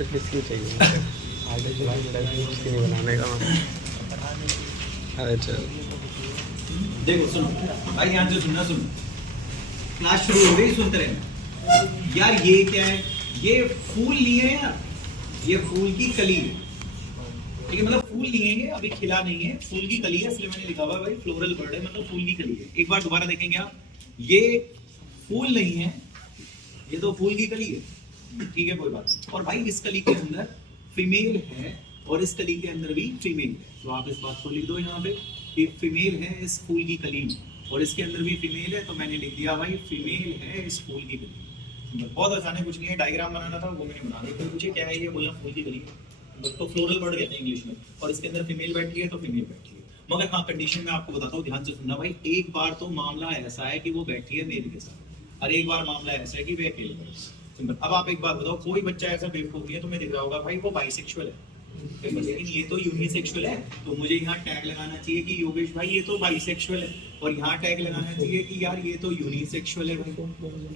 सिर्फ इसकी चाहिए इसकी नहीं बनाने का। अच्छा देखो सुनो भाई, यहाँ से सुनना, सुनो क्लास शुरू हो गई, सुनते रहना यार। ये क्या है? ये फूल नहीं है यार, ये फूल की कली है, ठीक है? मतलब फूल नहीं है ये, अभी खिला नहीं है, फूल की कली है, इसलिए मैंने लिखा हुआ है भाई फ्लोरल बर्ड है, मतलब फूल की कली है। एक बार दोबारा देखेंगे आप, ये फूल नहीं है, ये तो फूल की कली है, ठीक है, कोई बात नहीं। और भाई इस कली के अंदर फीमेल है और इस कली के अंदर भी फीमेल है, तो आप इस बात को लिख दो यहाँ पे कि फीमेल है इस फूल की कली में और इसके अंदर भी फीमेल है, तो मैंने लिख दिया भाई फीमेल है इस फूल की कली। बहुत आसान है, कुछ नहीं है, डायग्राम बनाना था वो मैंने बना दिया। तो मुझे क्या है, ये बोला फूल की कली तो फ्लोरल बर्ड कहते हैं इंग्लिश में, और इसके अंदर फीमेल बैठी है तो फीमेल बैठी है। मगर हाँ, कंडीशन में आपको बताता हूँ, ध्यान से सुनना भाई। एक बार तो मामला ऐसा है कि वो बैठी है मेल के साथ, और एक बार मामला ऐसा है कि वे अकेले बैठी है। सिंपल। अब आप एक बात बताओ, कोई बच्चा ऐसा बेवकूफ नहीं है तुम्हें दिख रहा होगा भाई वो बाइसेक्सुअल है, लेकिन ये तो यूनिसेक्सुअल है, तो मुझे यहाँ टैग लगाना चाहिए कि योगेश भाई ये तो बाइसेक्सुअल है, और यहाँ टैग लगाना चाहिए कि यार ये तो यूनिसेक्सुअल है भाई।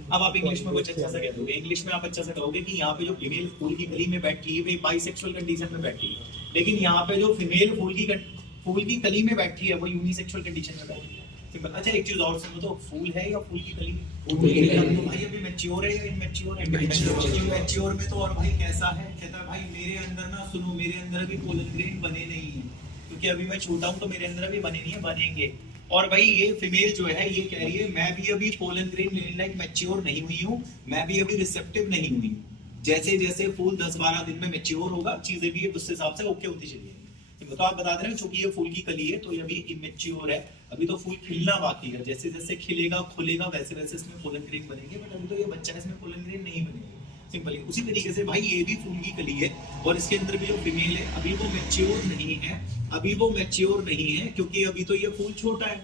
अब आप इंग्लिश में कुछ अच्छा सा कह दोगे, इंग्लिश में आप अच्छा सा कहोगे कि यहाँ पे जो फीमेल फूल की कली में बैठी है वो बाइसेक्सुअल कंडीशन में बैठी है, लेकिन यहाँ पे जो फीमेल फूल की कली में बैठी है वो यूनिसेक्सुअल कंडीशन में बैठी है। सिंपल। अच्छा एक चीज और सुनो, तो फूल है या फूल की कली? तो भाई अभी मैच्योर है या इनमैच्योर है? मैच्योर में तो और भाई कैसा है, कहता है भाई मेरे अंदर ना, सुनो, मेरे अंदर अभी पोलन ग्रेन बने नहीं है, क्योंकि अभी मैं छोटा हूँ तो मेरे अंदर अभी बने नहीं है, बनेंगे। और भाई ये फीमेल जो है ये कह रही है मैं भी अभी पोलन ग्रेन लेने लायक मैच्योर नहीं हुई हूँ, मैं भी अभी रिसेप्टिव नहीं हुई हूँ। जैसे जैसे फूल 10-12 दिन में मैच्योर होगा, चीजें भी उस हिसाब से ओके होती चली जाएगी। तो आप बता दे रहे हैं चूंकि ये फूल की कली है तो ये अभी इमेच्योर है, अभी तो फूल खिलना बाकी है, जैसे जैसे खिलेगा खुलेगा वैसे वैसे इसमें पोलन ग्रेन बनेंगे, बट अभी तो ये बच्चा है, इसमें पोलन ग्रेन नहीं बनेंगे। सिंपल। उसी तरीके से भाई ये भी फूल की कली है और इसके अंदर भी जो फीमेल है अभी वो मैच्योर नहीं है, अभी वो मैच्योर नहीं है क्योंकि अभी तो ये फूल छोटा है।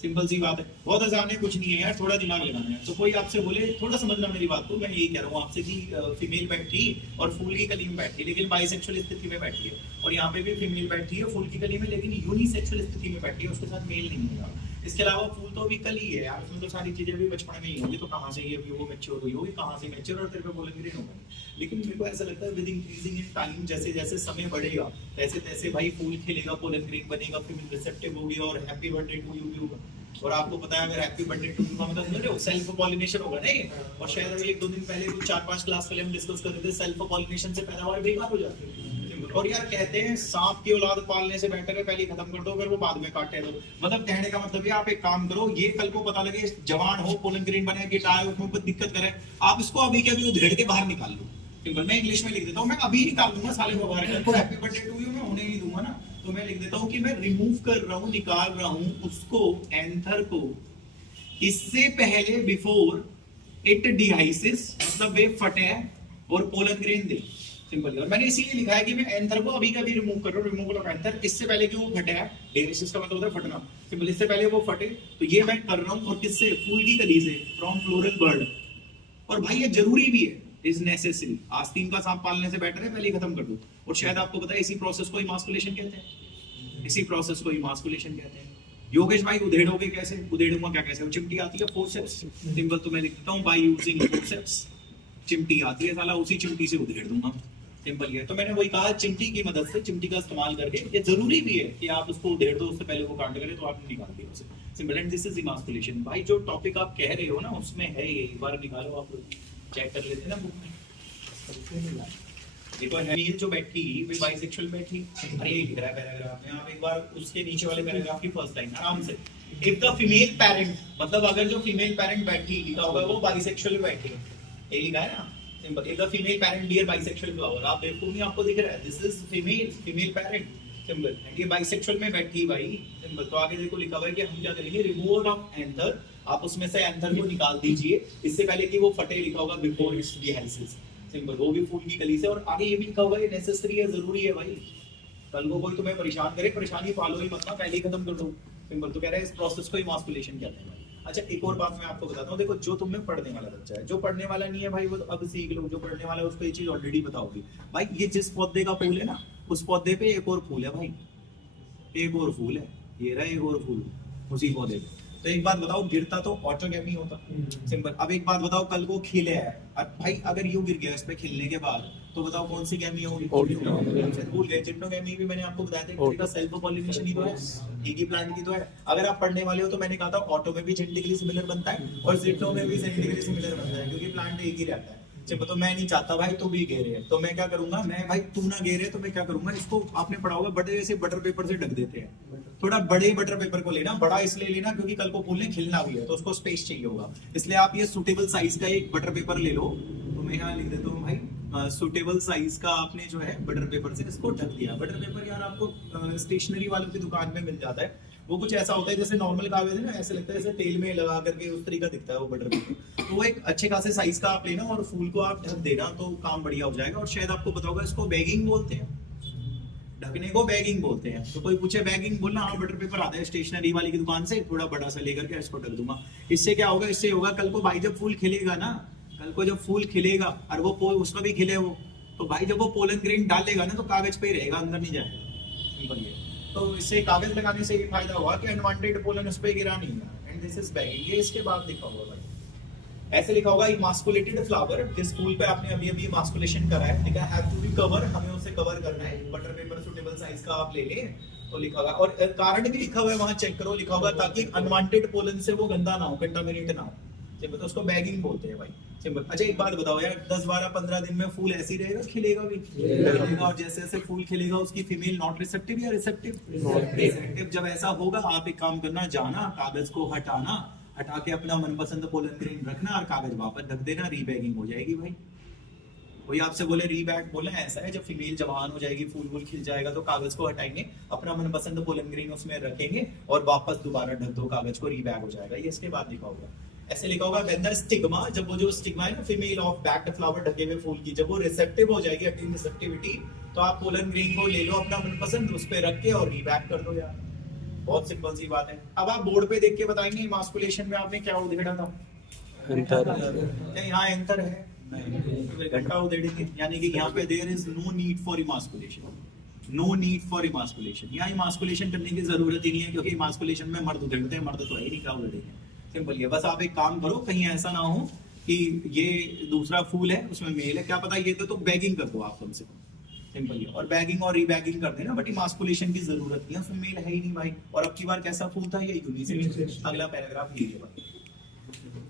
सिंपल सी बात है, बहुत आसान है, कुछ नहीं है यार, थोड़ा दिमाग लगाना है। तो कोई आपसे बोले, थोड़ा समझना मेरी बात को, मैं यही कह रहा हूँ आपसे कि फीमेल बैठी और फूल की कली में बैठी, लेकिन बाइसेक्सुअल स्थिति में बैठी है, और यहाँ पे भी फीमेल बैठी है फूल की कली में, लेकिन यूनिसेक्सुअल स्थिति में बैठी है, उसके साथ मेल नहीं होगा। इसके अलावा फूल तो अभी कली है यार, उसमें तो सारी चीजें भी बचपन में ही होंगी, तो कहाँ से ये अभी वो मैच्योर हुई होगी, कहाँ से मैच्योर और तेरे पे पोलन ग्रेन होगा। लेकिन मेरे को ऐसा लगता है विद इंक्रीजिंग इन टाइम, जैसे जैसे समय बढ़ेगा तैसे तैसे भाई फूल खिलेगा, पोलन ग्रेन बनेगा, फीमेल रिसेप्टिव होगी और हैप्पी बर्थडे टू यू भी होगा। और आपको पता है अगर हैप्पी बर्थडे टू यू का मतलब समझ रहे हो, सेल्फ पॉलिनेशन होगा नहीं। और शायद अभी 1-2 दिन पहले 4-5 क्लास पहले हम डिस्कस कर रहे थे, सेल्फ पॉलिनेशन से पैदावार बेकार हो जाती है। और यार कहते हैं सांप की औलाद पालने से बेटर है पहले खत्म कर दो, फिर वो बाद में काटे दो। मतलब कहने का मतलब ये, आप एक काम करो, ये कल को पता लगे जवान हो, पोलन ग्रेन बने, गिटार उसमें दिक्कत करे, आप इसको अभी के अभी उधेड़ के बाहर निकाल लो। सिंपल। मैं इंग्लिश में लिख देता हूँ, मैं अभी निकाल दूंगा साले को बाहर, हैप्पी बर्थडे टू यू मैं होने नहीं दूंगा ना, तो मैं लिख देता हूँ कि मैं रिमूव कर रहा हूँ, निकाल रहा हूँ उसको, एंथर को, इससे पहले बिफोर इट डिहाइसिस, मतलब वे फटे और पोलन ग्रेन दे। सिंपल। और मैंने इसीलिए लिखा है कि मैं एंथर को अभी कभी रिमूव कर रहा हूँ, रिमूवल ऑफ एंथर, इससे पहले कि वो फटे है, डिहाइसिस का मतलब होता है फटना। सिंपल। इससे पहले वो फटे, तो ये मैं कर रहा हूँ, और किससे? फूल की कली से, फ्रॉम फ्लोरल बर्ड। और भाई ये जरूरी भी है, इज नेसेसरी। आस्तीन का सांप पालने से बेटर है पहले ही खत्म कर दो। और शायद आपको पता है इसी प्रोसेस को इमास्कुलेशन कहते हैं, इसी प्रोसेस को इमास्कुलेशन कहते हैं। योगेश भाई उधेड़ोगे कैसे? उधेड़ूंगा क्या कैसे? वो चिमटी आती है, फोर्सेप्स। सिंपल। तो मैं लिख देता हूँ बाय यूजिंग फोर्सेप्स, चिमटी आती है साला, उसी चिमटी से उधेड़ दूंगा। सिंपल है। तो मैंने वही कहा, चिमटी की मदद से, चिमटी का इस्तेमाल करके, ये जरूरी भी है कि आप उसको उधेड़ दो, उससे पहले वो कांड करे तो आपने निकाल दिया उसे। Simple. And this is emasculation. भाई जो टॉपिक आप कह रहे हो ना उसमें है ये, एक बार निकालो, आप चेक कर लेते हैं ना बुक में। देखो मेल जो बैठी वो बाइसेक्सुअल बैठी, अरे ये दिख रहा है पैराग्राफ में, आप एक बार उसके नीचे वाले पैराग्राफ की फर्स्ट लाइन आराम से, इफ द फीमेल पेरेंट, मतलब अगर जो फीमेल पेरेंट बैठी लिखा होगा वो बाइसेक्सुअल बैठी है, ये लिखा है ना। Simple. If the female parent bear bisexual flower, आप देखो नहीं आपको दिख रहा है, this is female parent. Simple. And ये बाइसेक्सुअल में बैठी भाई। सिंपल। तो आगे देखो लिखा हुआ है कि हम क्या करेंगे, रिमूवल ऑफ एंथर, आप उसमें से एंथर को निकाल दीजिए, इससे पहले कि वो फटे, लिखा होगा बिफोर इट्स डिहाइसिस। सिंपल। वो भी फूल की कली से, और आगे ये भी लिखा हुआ है नेसेसरी है, जरूरी है भाई। कल को कोई तुम्हें परेशान करे, परेशानी पालो ही मत ना, पहले ही खत्म कर दो। सिंपल। तो कह रहा है इस प्रोसेस को इमास्कुलेशन कहते हैं भाई। अच्छा एक और बात मैं आपको बताता हूँ, देखो जो तुम में पढ़ने वाला बच्चा है, जो पढ़ने वाला नहीं है भाई वो तो अब सीख लो, जो पढ़ने वाला है उसको ये चीज ऑलरेडी पता होगी। भाई ये जिस पौधे का फूल है ना, उस पौधे पे एक और फूल है भाई, एक और फूल है, ये रहा एक और फूल उसी पौधे पे। तो एक बात बताओ, गिरता तो ऑटोगैमी होता, सिंपल। अब एक बात बताओ, कल को खिले है और भाई अगर यूं गिर गया इस पे खिलने के बाद, तो बताओ कौन सी गैमी होगी? भूल गए, जिम्नोगैमी भी मैंने आपको बताया था कि सेल्फ पॉलिनेशन ही तो है, एक ही प्लांट की तो है। अगर आप पढ़ने वाले हो तो मैंने कहा था ऑटो में भी जेनेटिकली सिमिलर बनता है और जिम्नो में भी जेनेटिकली सिमिलर बनता है, क्योंकि प्लांट एक ही रहता है। तो मैं नहीं चाहता भाई तू भी घेरे, तो मैं क्या करूंगा, मैं भाई तू ना घेरे तो मैं क्या करूंगा, इसको आपने पढ़ा होगा बड़े से बटर पेपर से ढक देते हैं। थोड़ा बड़े बटर पेपर को लेना, बड़ा इसलिए लेना क्योंकि कल को फूल ने खिलना भी है तो उसको स्पेस चाहिए होगा, इसलिए आप ये सुटेबल साइज का एक बटर पेपर ले लो। तो मैं यहाँ लिख देता हूँ भाई, सुटेबल साइज का आपने जो है बटर पेपर से इसको ढक दिया। बटर पेपर यार आपको स्टेशनरी वालों की दुकान में मिल जाता है, वो कुछ ऐसा होता है जैसे नॉर्मल कागज है ना, ऐसे लगता है जैसे तेल में लगा करके उस तरीका दिखता है वो बटर पेपर। तो वो एक अच्छे खासे साइज का आप लेना और फूल को आप ढक देना, तो काम बढ़िया हो जाएगा। और शायद आपको पता होगा इसको बैगिंग बोलते हैं, ढकने को बैगिंग बोलते हैं। तो कोई पूछे बैगिंग बोलना, हाँ बटर पेपर आता है स्टेशनरी वाली की दुकान से, थोड़ा बड़ा सा लेकर के इसको ढक दूंगा। इससे क्या होगा, इससे होगा कल को भाई जब फूल खिलेगा ना, कल को जब फूल खिलेगा और वो उसका भी खिले वो, तो भाई जब वो पोलन ग्रेन डालेगा ना तो कागज पे ही रहेगा, अंदर नहीं जाएगा। सिंपल ये। तो इससे कागज लगाने से ये फायदा हुआ कि अनवांटेड पोलन उस पे गिरा नहीं है। And this is bagging. ये इसके बाद लिखा होगा भाई, ऐसे लिखा होगा इमास्कुलेटेड फ्लावर, जिस फूल पे आपने अभी अभी इमास्कुलेशन करा है, लिखा है हैव टू बी कवर, हमें उसे कवर करना है। बटर पेपर सुटेबल साइज का आप ले लें तो लिखा होगा, और कारण भी लिखा हुआ है वहां, चेक करो, लिखा होगा ताकि अनवांटेड पोलन से वो गंदा ना हो, कंटामिनेट ना हो। सिंपल, तो उसको बैगिंग बोलते हैं भाई, सिंपल। अच्छा एक बात बताओ यार, 10 12 15 दिन में फूल ऐसे ही रहेगा, खिलेगा भी खिलेगा, और जैसे जैसे फूल खिलेगा उसकी फीमेल नॉट रिसेप्टिव या रिसेप्टिव? रिसेप्टिव। जब ऐसा होगा आप एक काम करना, जाना कागज को हटा के अपना मनपसंद पोलन ग्रेन रखना और कागज वापस ढक देना, रीबैगिंग हो जाएगी भाई। कोई आपसे बोले रीबैग, बोलना ऐसा है जब फीमेल जवान हो जाएगी, फूल खिल जाएगा तो कागज को हटाएंगे, अपना मनपसंद पोलन ग्रेन उसमें रखेंगे और वापस दोबारा ढक दो कागज को, रीबैग हो जाएगा। ये इसके बाद लिखा होगा, ऐसे लिखा होगा व्हेन द स्टिग्मा, जब वो जो स्टिग्मा है ना फीमेल ऑफ बैक्ड फ्लावर ढके हुए फूल की, जब वो रिसेप्टिव हो जाएगी, अटेन रिसेप्टिविटी, तो आप पोलन ग्रेन को ले लो अपना मनपसंद, उस पे रख के और रीबैग कर दो यार। बहुत सिंपल सी बात है। अब आप बोर्ड पे देख के बताएंगे इमास्कुलेशन में आपने क्या उधेड़ा था? क्या यहाँ एंटर है? नहीं, घंटा उधेड़ेंगे, यानी कि यहाँ पे there is no need for emasculation, no need for emasculation. यहाँ इमास्कुलेशन करने की जरूरत ही नहीं है, क्योंकि इमास्कुलेशन में मर्द उधेड़ते हैं, मर्द तो है ही नहीं, क्या उधेड़ेंगे। सिंपल ये। बस आप एक काम करो, कहीं ऐसा ना हो कि ये दूसरा फूल है उसमें मेल है, क्या पता ये तो बैगिंग कर दो आप कम से कम। सिंपल ये। और बैगिंग और रीबैगिंग कर देना, बट इमास्कुलेशन की जरूरत नहीं है, उसमें मेल है ही नहीं भाई। और अब की बार कैसा फूल था ये? यूनिसेक्स। अगला पैराग्राफ ये है,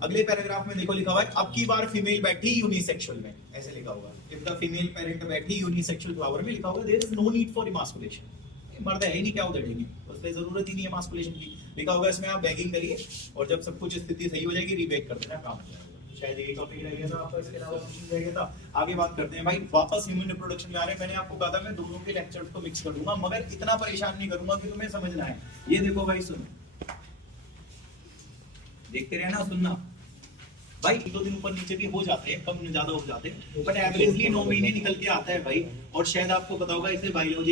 अगले पैराग्राफ में देखो लिखा हुआ है, अब की बार फीमेल बैठी यूनिसेक्सुअल में, ऐसे लिखा होगा, इफ द फीमेल पेरेंट बैठी यूनिसेक्सुअल फ्लावर में, लिखा होगा there is no need for emasculation. मर्द है ही नहीं, क्या उधेड़ेंगे, उसमें जरूरत ही नहीं है इमास्कुलेशन की। लिखा होगा इसमें आप बैगिंग करिए और जब सब कुछ स्थिति सही हो जाएगी रीबैग कर देना, काम हो जाएगा। शायद यही टॉपिक रह गया था आपका, इसके अलावा कुछ रह गया था? आगे बात करते हैं भाई, वापस ह्यूमन रिप्रोडक्शन में आ रहे हैं। मैंने आपको कहा था मैं दोनों के लेक्चर्स को मिक्स कर दूंगा, मगर इतना परेशान नहीं करूंगा कि तुम्हें समझना है। ये देखो भाई, सुनो, देखते रहना, सुनना भाई। 2 दिन ऊपर नीचे भी हो जाते हैं, कम ज्यादा हो जाते हैं, बट एवरेजली 9 महीने निकल के आता है भाई। और शायद आपको पता होगा इसे बायोलॉजी